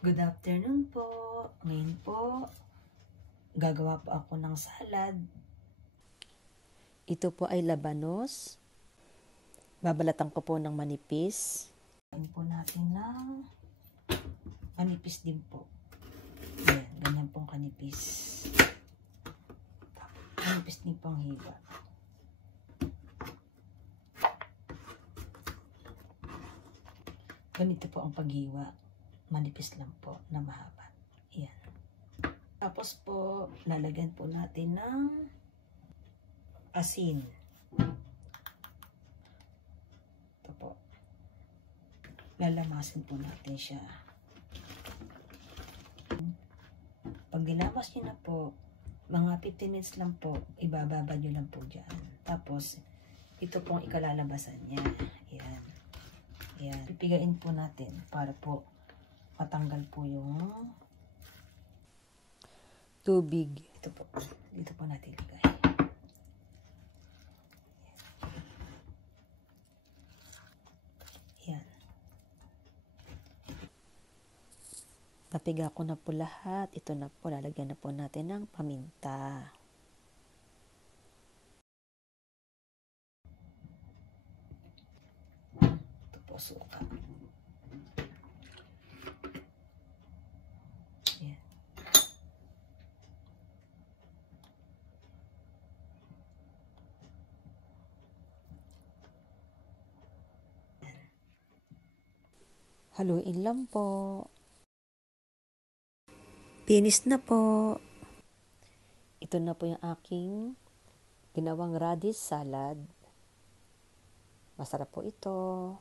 Good afternoon po. Ngayon po, gagawa po ako ng salad. Ito po ay labanos. Babalatan ko po ng manipis. Gawin po natin ng manipis din po. Ayan, ganyan pong kanipis. Manipis din po ang hiwa. Ganito po ang paghiwa. Manipis lang po na mahaba. Ayan. Tapos po, lalagyan po natin ng asin. Ito po. Lalamasin po natin siya. Pag nilamas nyo na po, mga 15 minutes lang po, ibababa nyo lang po dyan. Tapos, ito pong ikalalabasan niya. Ayan. Ayan. Pipigain po natin para po matanggal po yung Tubig. ito po. Dito po natin ilagay. Ayan. Napiga ko na po lahat. Ito na po. Lalagyan na po natin ng paminta. Ito po suka. Ayan. Haluin lang po. Finish na po. Ito na po yung aking ginawang radish salad. Masarap po ito.